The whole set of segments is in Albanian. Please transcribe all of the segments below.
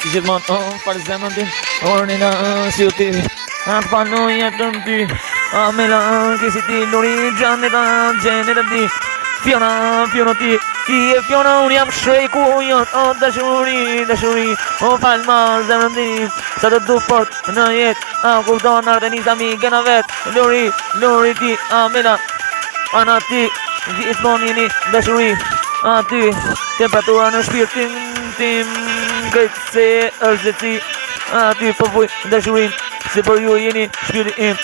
Si gjithmonë, falë zemrën tim, ornina si u ti, atë panoj jetën ty, Amela, kesi ti, Lori, Gjaneta, Gjeneta ti, Fiona ti, ti e Fiona, unë jam shreku, jotë, dashuri, falë ma zemrën tim, sa të du fort në jetë, kupton Artenisa mi gëna vetë, Lori ti, Amela, Ana ti, gjithmonë jeni dashuri, aty, temperatura në shpirtin tim, këtë se është dhe ti, aty po vuj dashurin, se për ju jeni shpirtin im,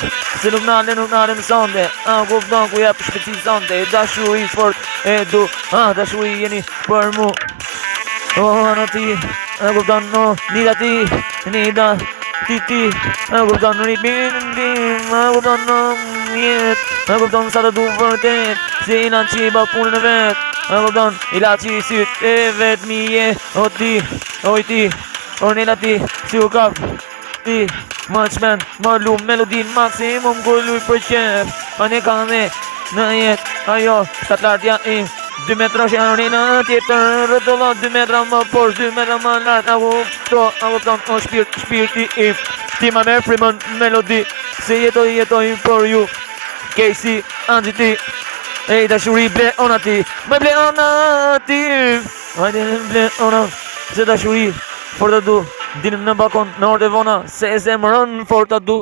se nuk nale më sonde, kupton ku jep shpeci sonde, dashuri fort e du, dashuri jeni për mu, ana ti, kupton nida ti, ti, kupton në ripin tim, kupton jetë, kupton sa të du vërtet, se i në qiba punën e vetë, kupton i laci syt e vetë mi je, o ti, Ornella ti, si u kap, ti, më qmen, më lu melodin maksimum kur luj për qef, pa ne ka me në jet, ajo, shtatlartja im, 2 metra që Ornella tjetër, rëtullat 2 metra më posh, 2 metra më lartë, kupton, o shpirti im, ti ma merë frimën melodi, se jetoj për ju, Casey, Angie ti, ej dashuri ble ona ti, me ble ona ti, hajde ble ona, se dashuri, fort të du, dinim në balkon, në orë të vona, se e zemërën fort të du.